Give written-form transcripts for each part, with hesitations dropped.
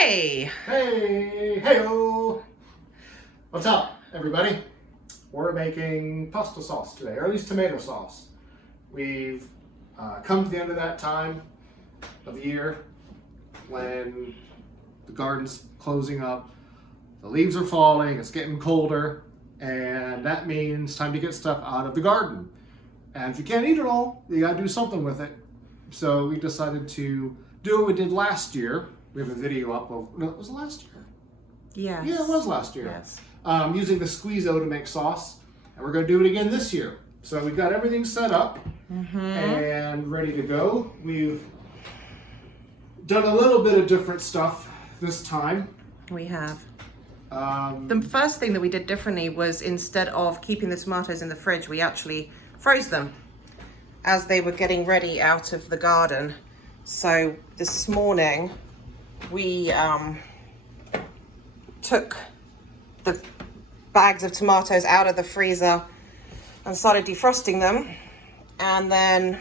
Hey! Hey! Hey-o! What's up, everybody? We're making pasta sauce today, or at least tomato sauce. We've come to the end of that time of the year when the garden's closing up, the leaves are falling, it's getting colder, and that means time to get stuff out of the garden. And if you can't eat it all, you gotta do something with it. So we decided to do what we did last year. We have a video up of, no, it was last year. Yes. Yeah, it was last year. Yes. Using the Squeezo to make sauce. And we're going to do it again this year. So we've got everything set up and ready to go. We've done a little bit of different stuff this time. We have. The first thing that we did differently was instead of keeping the tomatoes in the fridge, we actually froze them as they were getting ready out of the garden. So this morning we took the bags of tomatoes out of the freezer and started defrosting them. And then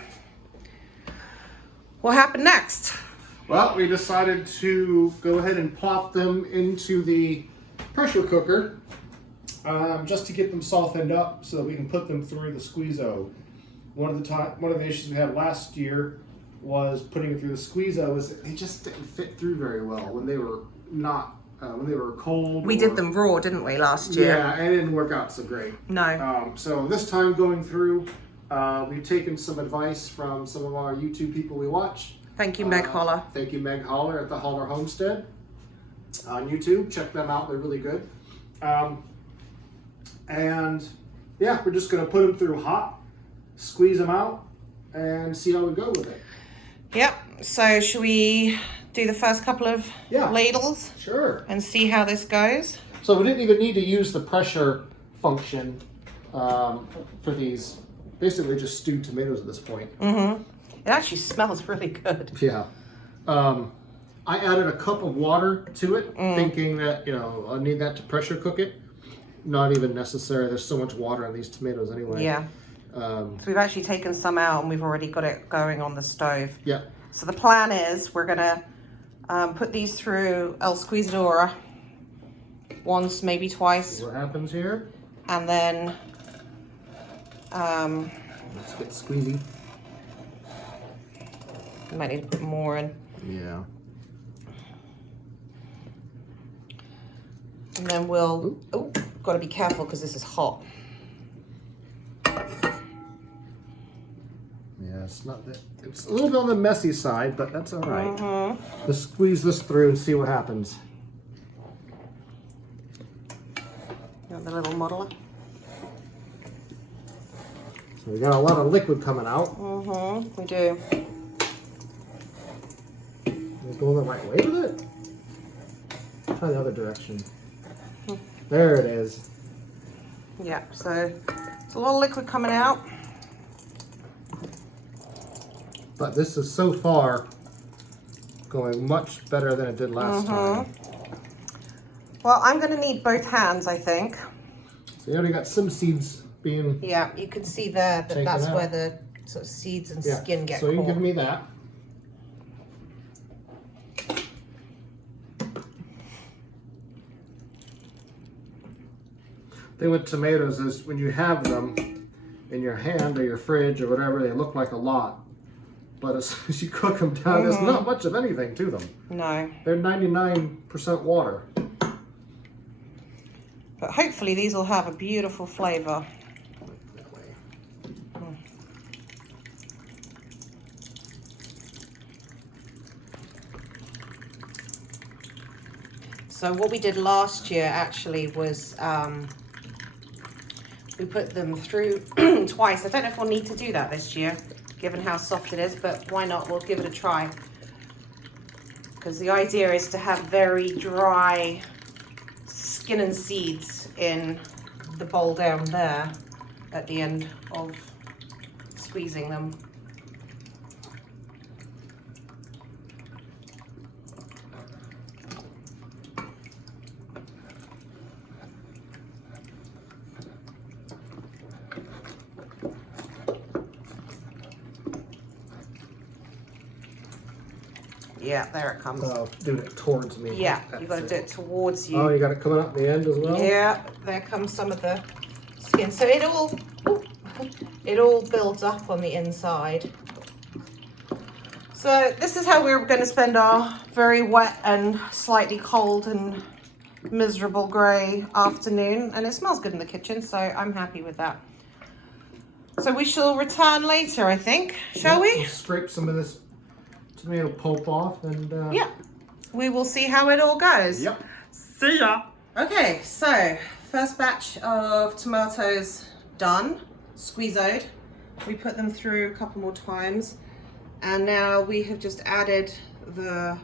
what happened next? Well, we decided to go ahead and pop them into the pressure cooker just to get them softened up so that we can put them through the Squeezo. One of the issues we had last year was putting it through the Squeezo is that they just didn't fit through very well when they were not when they were cold. We did them raw, didn't we, last year? Yeah, and it didn't work out so great. No. So this time going through, we've taken some advice from some of our YouTube people we watch. Thank you, Meg Holler. Thank you, Meg Holler at the Holler Homestead on YouTube. Check them out; they're really good. And yeah, we're just gonna put them through hot, squeeze them out, and see how we go with it. Yep. So should we do the first couple of ladles? Sure. And see how this goes? So we didn't even need to use the pressure function for these. Basically, just stewed tomatoes at this point. Mm-hmm. It actually smells really good. Yeah. I added a cup of water to it, thinking that, I need that to pressure cook it. Not even necessary. There's so much water in these tomatoes anyway. Yeah. So we've actually taken some out and we've already got it going on the stove. Yeah. So the plan is we're going to put these through El Squeezadora once, maybe twice. See what happens here? And then... let's get squeezy. We might need to put more in. Yeah. And then we'll... Oh, got to be careful because this is hot. Yeah, it's not that. It's a little bit on the messy side, but that's all right. Let's squeeze this through and see what happens. Got the little modeler. So we got a lot of liquid coming out. We do. We're going the right way with it. Try the other direction. There it is. Yeah, so it's a lot of liquid coming out. But this is so far going much better than it did last time. Well, I'm going to need both hands, I think. So you already got some seeds being... Yeah, you can see there that that's out. where the sort of seeds and skin get so caught. you can give me that. The thing with tomatoes is when you have them in your hand or your fridge or whatever, they look like a lot. But as soon as you cook them down, there's not much of anything to them. No. They're 99% water. But hopefully these will have a beautiful flavour. That way. So what we did last year actually was we put them through twice. I don't know if we'll need to do that this year, given how soft it is, but why not? We'll give it a try. Because the idea is to have very dry skin and seeds in the bowl down there at the end of squeezing them. Yeah, there it comes. Oh, doing it towards me. Yeah, That's you got to do it towards you. Oh, you got it coming out the end as well? Yeah, there comes some of the skin. So it all builds up on the inside. So this is how we're going to spend our very wet and slightly cold and miserable grey afternoon. And it smells good in the kitchen, so I'm happy with that. So we shall return later, I think. Shall we? We'll scrape some of this tomato pulp off and... Yeah. We will see how it all goes. Yep. See ya. Okay, so first batch of tomatoes done, squeezoed. We put them through a couple more times. And now we have just added the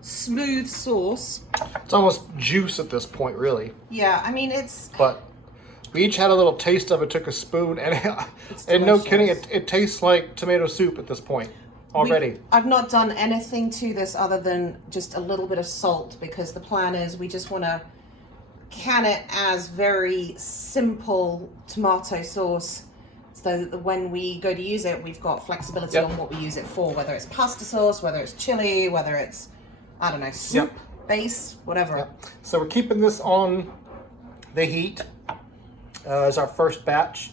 smooth sauce. It's almost juice at this point, really. Yeah, I mean, it's... But we each had a little taste of it, took a spoon, and no kidding, it tastes like tomato soup at this point already. I've not done anything to this other than just a little bit of salt, because the plan is we just want to can it as very simple tomato sauce, so that when we go to use it, we've got flexibility on what we use it for, whether it's pasta sauce, whether it's chili, whether it's, I don't know, soup base, whatever. So we're keeping this on the heat as our first batch.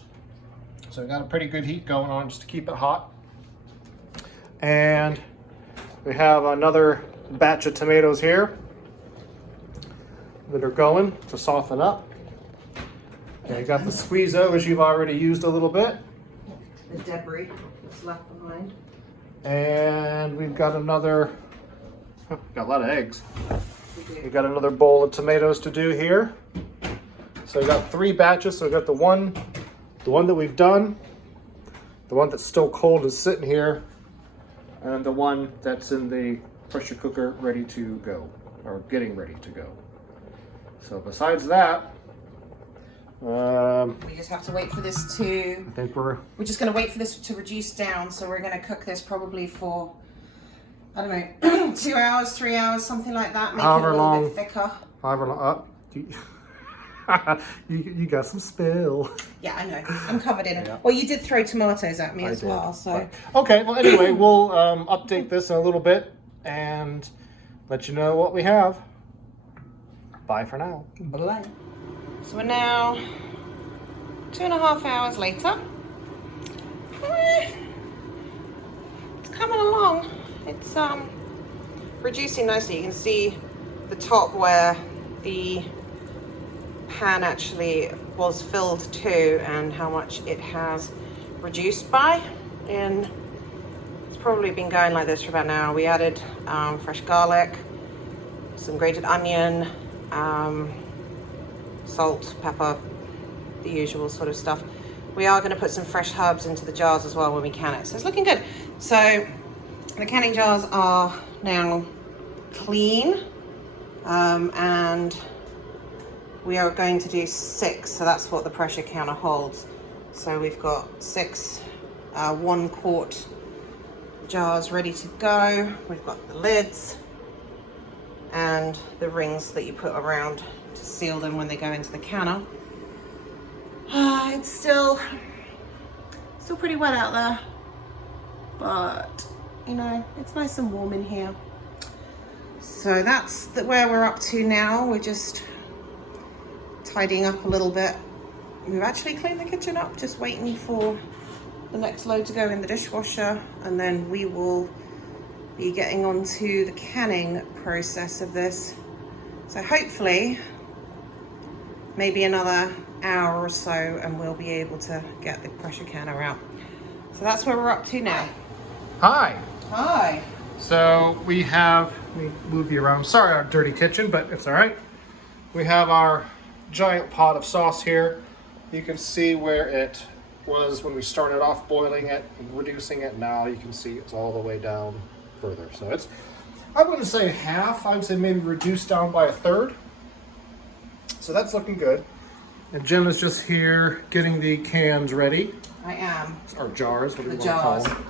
So we got a pretty good heat going on just to keep it hot. And we have another batch of tomatoes here that are going to soften up. And you got the Squeezo, as you've already used a little bit. The debris that's left behind. And we've got another, got a lot of eggs. We've got another bowl of tomatoes to do here. So we got 3 batches. So we got the one that we've done, the one that's still cold is sitting here, and the one that's in the pressure cooker ready to go, or getting ready to go. So besides that, we just have to wait for this to... I think we're just going to wait for this to reduce down. So we're going to cook this probably for, I don't know, 2 hours, 3 hours, something like that. Make it a little bit thicker. However long. You got some spill. Yeah, I know. I'm covered in it. Well, you did throw tomatoes at me as well, so... Okay, well, anyway, we'll update this in a little bit and let you know what we have. Bye for now. Bye. So we're now 2.5 hours later. It's coming along. It's reducing nicely. You can see the top where the pan actually was filled to and how much it has reduced by. And it's probably been going like this for about an hour. We added fresh garlic, some grated onion, salt, pepper, the usual sort of stuff. We are going to put some fresh herbs into the jars as well when we can it. So it's looking good. So the canning jars are now clean, and we are going to do 6. So that's what the pressure counter holds. So we've got 6 1 quart jars ready to go. We've got the lids and the rings that you put around to seal them when they go into the canner. It's still pretty wet out there, but you know, it's nice and warm in here. So that's where we're up to now. We're just tidying up a little bit. We've actually cleaned the kitchen up, just waiting for the next load to go in the dishwasher, and then we will be getting on to the canning process of this. So hopefully maybe another hour or so and we'll be able to get the pressure canner out. So that's where we're up to now. Hi. Hi. So we have, let me move you around. Sorry, our dirty kitchen, but it's all right. We have our giant pot of sauce here. You can see where it was when we started off boiling it and reducing it. Now you can see it's all the way down further. So it's, I wouldn't say half, I would say maybe reduced down by 1/3. So that's looking good. And Jen is just here getting the cans ready. I am. Or jars, whatever The you want to call jars. them.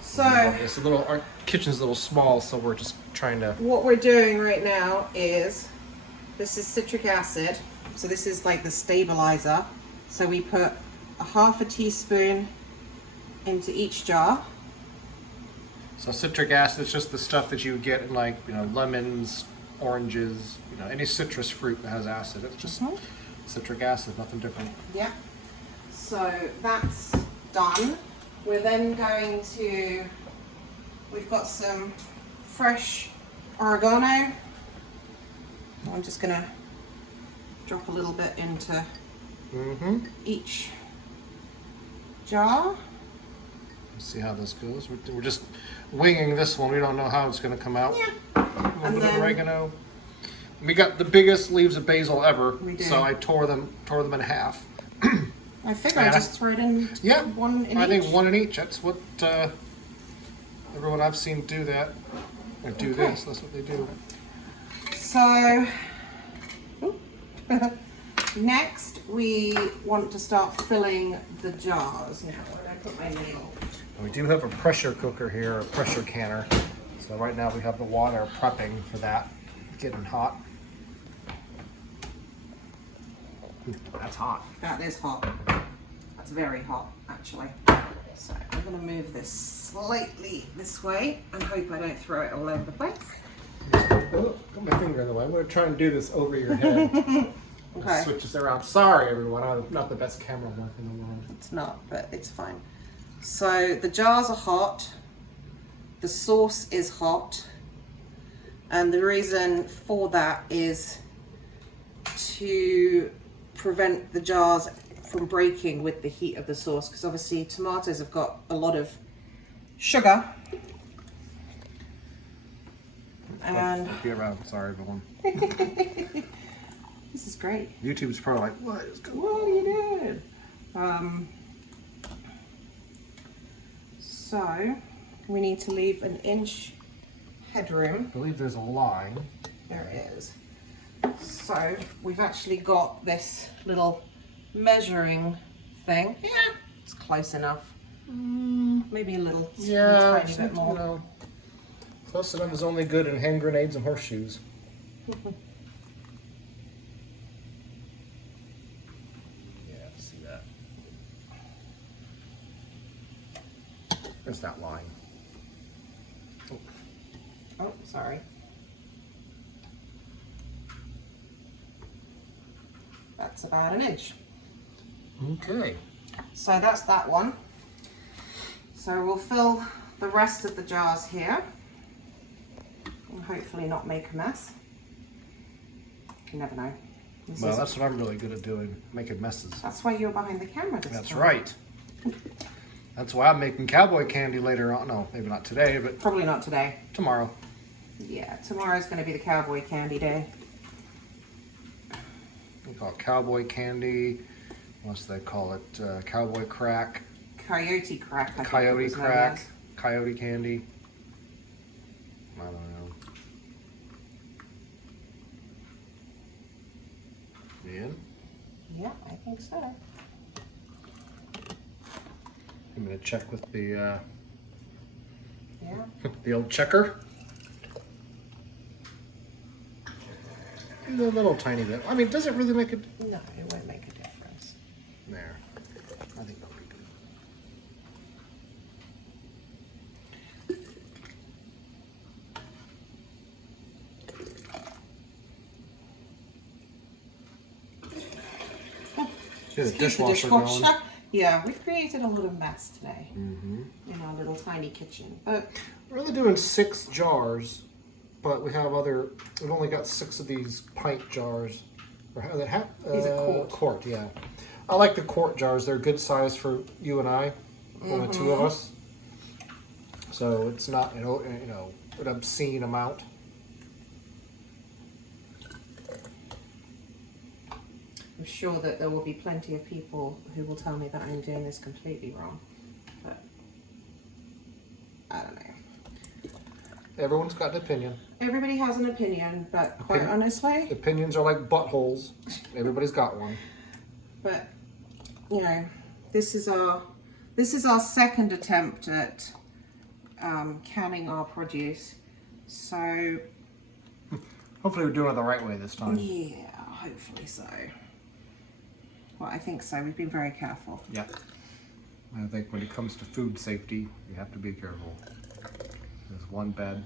So It's a little, our kitchen's a little small, so we're just trying to... what we're doing right now is, this is citric acid. So this is like the stabilizer. So we put a 1/2 teaspoon into each jar. So citric acid is just the stuff that you would get in like, lemons, oranges, any citrus fruit that has acid. It's just citric acid, nothing different. Yeah. So that's done. We're then going to, we've got some fresh oregano. I'm just gonna drop a little bit into each jar. Let's see how this goes. We're just winging this one. We don't know how it's going to come out. Yeah. A little bit of oregano. We got the biggest leaves of basil ever, We do. so I tore them in half. I figure I just throw it in one in each. I think one in each. That's what everyone I've seen do that. Or do this. That's what they do. So next we want to start filling the jars. Now where did I put my needle? We do have a pressure cooker here, a pressure canner. So right now we have the water prepping for that, getting hot. That's hot. That is hot. That's very hot, actually. So I'm going to move this slightly this way and hope I don't throw it all over the place. Oh, got my finger in the way. I'm going to try and do this over your head. Okay. Switch this around. Sorry, everyone. I'm not the best cameraman in the world. It's not, but it's fine. So the jars are hot. The sauce is hot. And the reason for that is to prevent the jars from breaking with the heat of the sauce, because obviously tomatoes have got a lot of sugar. And Be around. Sorry, everyone. this is great. YouTube's probably like, what is going on? What are you doing? So we need to leave an inch headroom. I believe there's a line. There it is. So we've actually got this little measuring thing. Yeah, it's close enough. Maybe a little tiny bit more. Close enough is only good in hand grenades and horseshoes. See that. There's that line. Oh, sorry. That's about an inch. Okay. So that's that one. So we'll fill the rest of the jars here and hopefully not make a mess. You never know. Well, that's what I'm really good at doing, making messes. That's why you're behind the camera this That's time. right. That's why I'm making cowboy candy later on. No, maybe not today, but Probably not today. tomorrow. Yeah, tomorrow's going to be the cowboy candy day. We call it cowboy candy. What's they call it? Cowboy crack. Coyote crack. I think it Coyote was known crack. as. Coyote candy. I don't know. Yeah. Yeah, I think so. I'm gonna check with the Yeah. the old checker. A little tiny bit. I mean, does it really make it? No, it won't make a difference. There. I think that'll be good. Get the dishwasher going. Yeah, we've created a little mess today Mm-hmm. in our little tiny kitchen. But We're only doing 6 jars, but we've only got 6 of these pint jars. These are quart. Quart, yeah. I like the quart jars. They're good size for you and I, only 2 of us. So it's not an obscene amount. I'm sure that there will be plenty of people who will tell me that I'm doing this completely wrong. But I don't know. Everyone's got an opinion. Everybody has an opinion, but quite honestly, Opinions are like buttholes. Everybody's got one. but you know, this is our second attempt at canning our produce. So Hopefully we're doing it the right way this time. yeah, hopefully so. Well, I think so. We've been very careful. Yeah. I think when it comes to food safety, you have to be careful. this one bed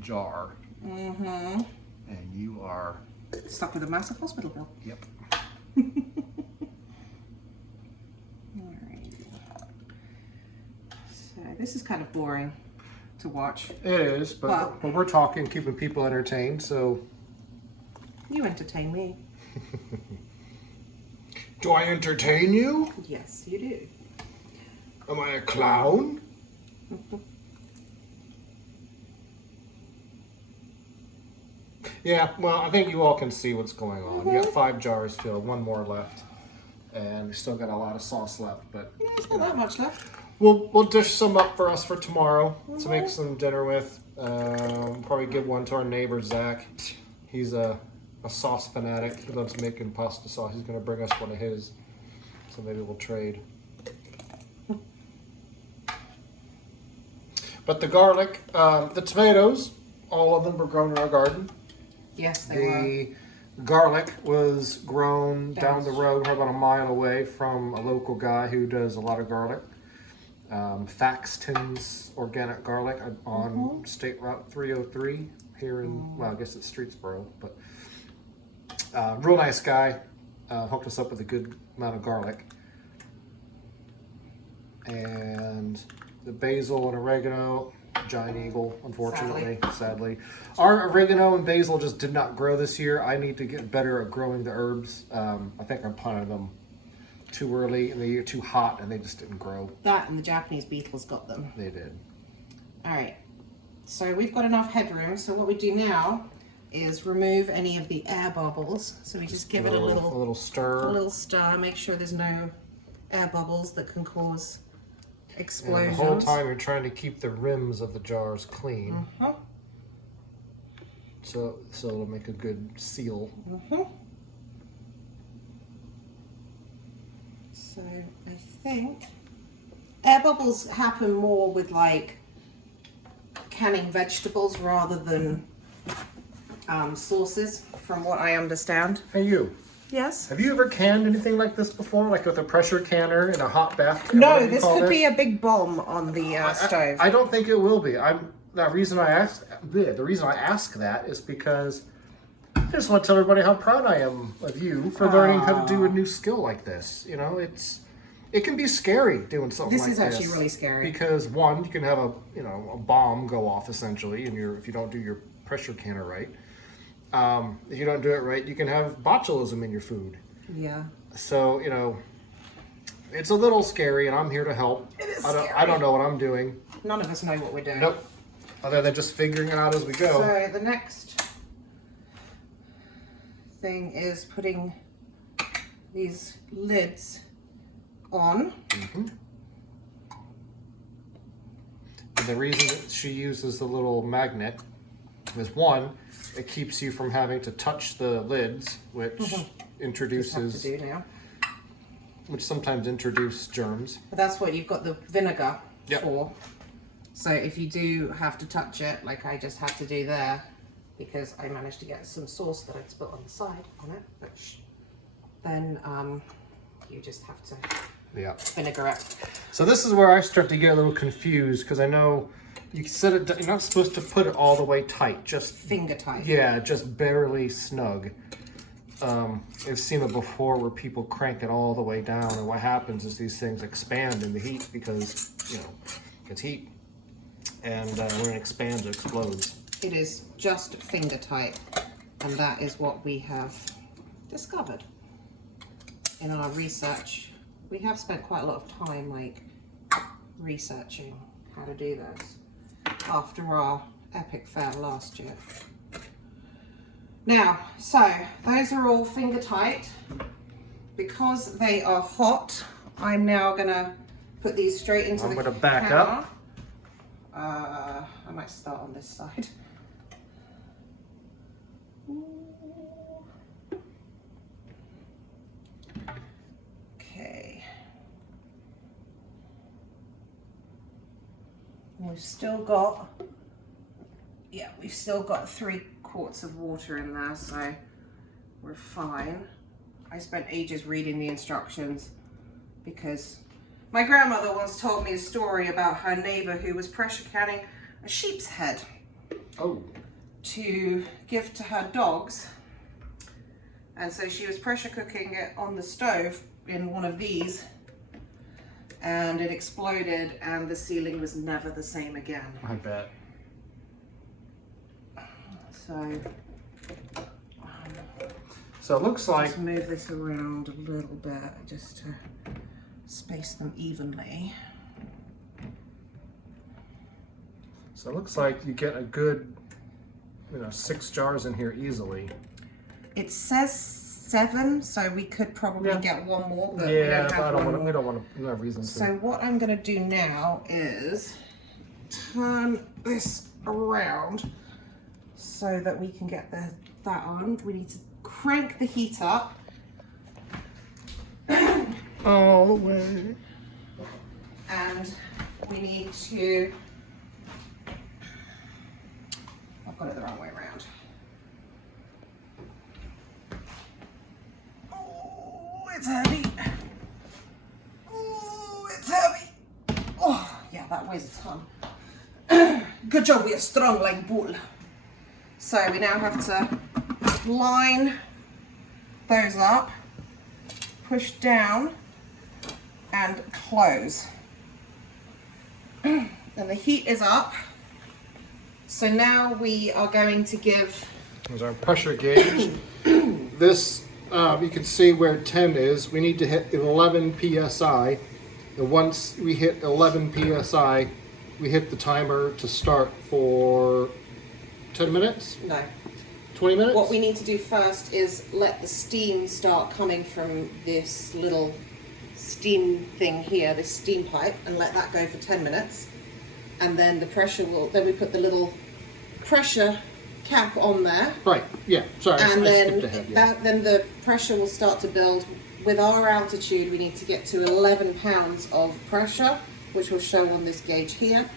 jar. Mm-hmm. And you are stuck with a massive hospital bill. Yep. Alright. So this is kind of boring to watch. It is, but we're talking, keeping people entertained, so. You entertain me. Do I entertain you? Yes, you do. Am I a clown? Yeah, well, I think you all can see what's going on. You got 5 jars filled, 1 more left. And we still got a lot of sauce left, but yeah, it's not that much left. We'll dish some up for us for tomorrow to make some dinner with. Probably give one to our neighbor Zach. He's a sauce fanatic. He loves making pasta sauce. He's going to bring us one of his, so maybe we'll trade. But the garlic, the tomatoes, all of them were grown in our garden. Yes, they were. The garlic was grown down the road, about a mile away from a local guy who does a lot of garlic. Thaxton's Organic Garlic on State Route 303 here in, well, I guess it's Streetsboro, but real nice guy. Hooked us up with a good amount of garlic. And the basil and oregano, giant eagle, unfortunately, sadly. Our oregano and basil just did not grow this year. I need to get better at growing the herbs. I think I planted them too early in the year, too hot, and they just didn't grow. That and the Japanese beetles got them. They did. All right, so we've got enough headroom. So what we do now is remove any of the air bubbles. So we just give it a little stir, make sure there's no air bubbles that can cause explosions. And the whole time you're trying to keep the rims of the jars clean. So it'll make a good seal. So I think air bubbles happen more with like canning vegetables rather than sauces, from what I understand. Hey, you. Yes? Have you ever canned anything like this before, like with a pressure canner in a hot bath? No, this could be a big bomb on the stove. I don't think it will be. The reason I ask that is because I just want to tell everybody how proud I am of you for learning how to do a new skill like this. You know, it can be scary doing something like this. This is actually really scary. Because one, you can have a bomb go off essentially, and if you don't do your pressure canner right. If you don't do it right, you can have botulism in your food. Yeah. So, it's a little scary, and I'm here to help. It is scary. I don't know what I'm doing. None of us know what we're doing. Nope. Other than just figuring it out as we go. So the next thing is putting these lids on. And the reason that she uses the little magnet is one, it keeps you from having to touch the lids, which introduces, which sometimes introduce germs. But that's what you've got the vinegar Yep. for. So if you do have to touch it, like I just had to do there, because I managed to get some sauce that I'd put on the side on it, which then you just have to vinegar it. So this is where I start to get a little confused, because I know you said it, you're not supposed to put it all the way tight, just finger tight. Yeah, just barely snug. I've seen it before where people crank it all the way down, and what happens is these things expand in the heat because it's heat, and when it expands, it explodes. It is just finger tight, and that is what we have discovered in our research. We have spent quite a lot of time researching how to do this after our epic fail last year. Now, so those are all finger tight. Because they are hot, I'm now gonna put these straight into the I'm gonna back camera. up. I might start on this side. Okay. We've still got, we've still got 3 quarts of water in there, so we're fine. I spent ages reading the instructions because my grandmother once told me a story about her neighbor who was pressure canning a sheep's head. Oh. To give to her dogs. And so she was pressure cooking it on the stove in one of these, and it exploded and the ceiling was never the same again. I bet. So it looks like... Just move this around a little bit just to space them evenly. So it looks like you get a good, 6 jars in here easily. It says 7, so we could probably get one more, but we don't have one more. We don't want to, no reason to. So what I'm going to do now is turn this around so that we can get that on. We need to crank the heat up. All the way. And we need to... I've got it the wrong way around. Oh, it's heavy. Oh, it's heavy. Oh, yeah, that weighs a ton. Good job, we are strong like bull. So we now have to line those up, push down, and close. And the heat is up. So now we are going to give... There's our pressure gauge. This, you can see where 10 is. We need to hit 11 psi. And once we hit 11 psi, we hit the timer to start for 10 minutes? No. 20 minutes? What we need to do first is let the steam start coming from this little steam thing here, this steam pipe, and let that go for 10 minutes. And then the pressure will, then we put the little pressure cap on there. Right, yeah, sorry, And I then, skipped ahead, yeah. then the pressure will start to build. With our altitude, we need to get to 11 pounds of pressure, which will show on this gauge here.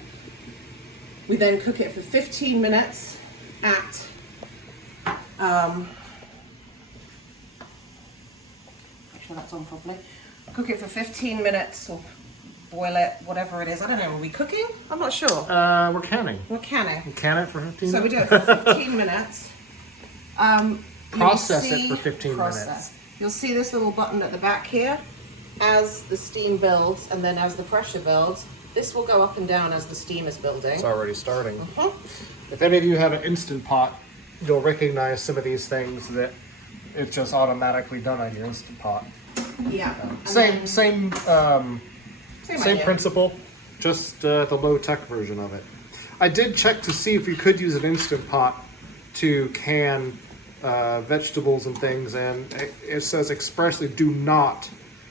We then cook it for 15 minutes at make sure that's on properly. Cook it for 15 minutes or boil it, whatever it is. I don't know, are we cooking? I'm not sure. We're canning. We're canning. We can it for 15 minutes? So we do it for 15 minutes. Process it for 15 minutes. You'll see this little button at the back here. As the steam builds and then as the pressure builds, this will go up and down as the steam is building. It's already starting. If any of you have an Instant Pot, you'll recognize some of these things that it's just automatically done on your Instant Pot. Yeah. Same idea. principle, just the low-tech version of it. I did check to see if you could use an Instant Pot to can vegetables and things, and it says expressly do not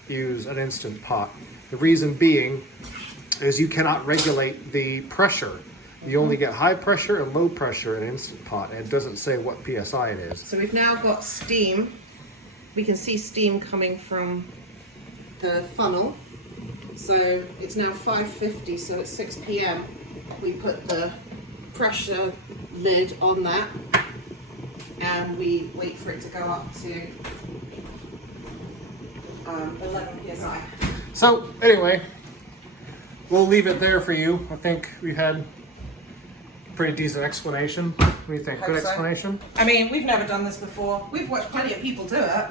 use an Instant Pot. The reason being is you cannot regulate the pressure. You only get high pressure and low pressure in an Instant Pot, and it doesn't say what PSI it is. So we've now got steam. We can see steam coming from the funnel. So it's now 5:50, so at 6 p.m. we put the pressure lid on that and we wait for it to go up to 11 psi. So anyway, we'll leave it there for you. I think we had a pretty decent explanation. What do you think? Good explanation? I mean, we've never done this before. We've watched plenty of people do it,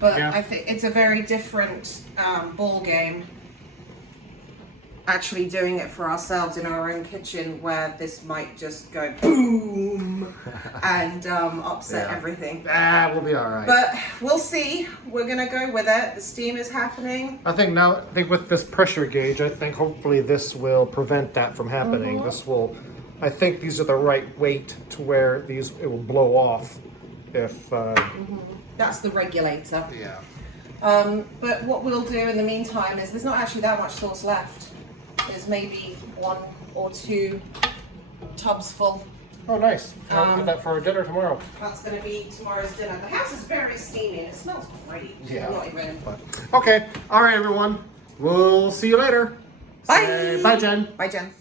but Yeah. I think it's a very different ball game actually doing it for ourselves in our own kitchen, where this might just go boom and upset everything. We'll be all right. But we'll see. We're gonna go with it. The steam is happening. I think with this pressure gauge, I think hopefully this will prevent that from happening. This will, I think these are the right weight to where it will blow off if. That's the regulator. Yeah. But what we'll do in the meantime is there's not actually that much sauce left. There's maybe 1 or 2 tubs full. Oh, nice. I'll put that for dinner tomorrow. That's going to be tomorrow's dinner. The house is very steamy and it smells great. Yeah. Not even. Okay. All right, everyone. We'll see you later. Bye. Say bye, Jen. Bye, Jen.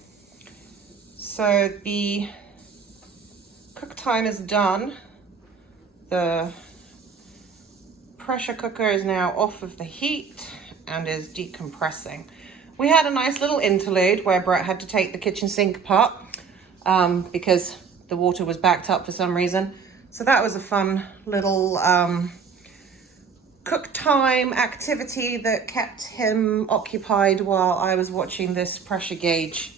So the cook time is done. The pressure cooker is now off of the heat and is decompressing. We had a nice little interlude where Brett had to take the kitchen sink apart. because the water was backed up for some reason. So that was a fun little cook time activity that kept him occupied while I was watching this pressure gauge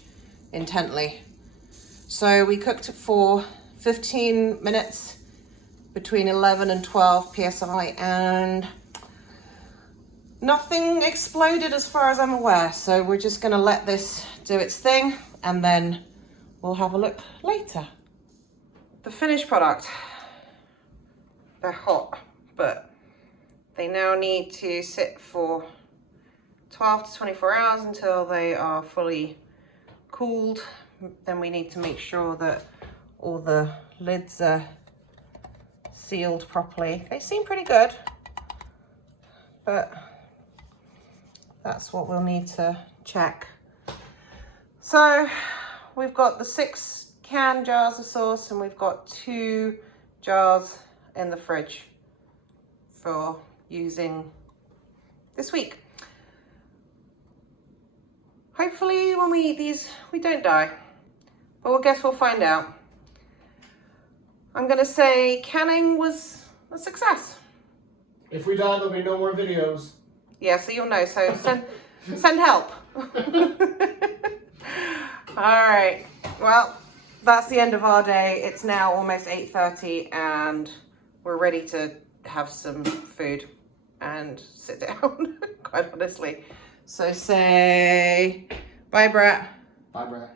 intently. So we cooked for 15 minutes between 11 and 12 psi, and nothing exploded as far as I'm aware. So we're just gonna let this do its thing and then we'll have a look later. The finished product, they're hot, but they now need to sit for 12 to 24 hours until they are fully cooled. Then we need to make sure that all the lids are sealed properly. They seem pretty good, but that's what we'll need to check. So we've got the 6 can jars of sauce and we've got 2 jars in the fridge for using this week. Hopefully when we eat these, we don't die, but we'll guess we'll find out. I'm gonna say canning was a success. If we die, there'll be no more videos. Yeah, so you'll know, so send help. All right, well, that's the end of our day. It's now almost 8:30 and we're ready to have some food and sit down, quite honestly. So say bye, Brett. Bye, Brett.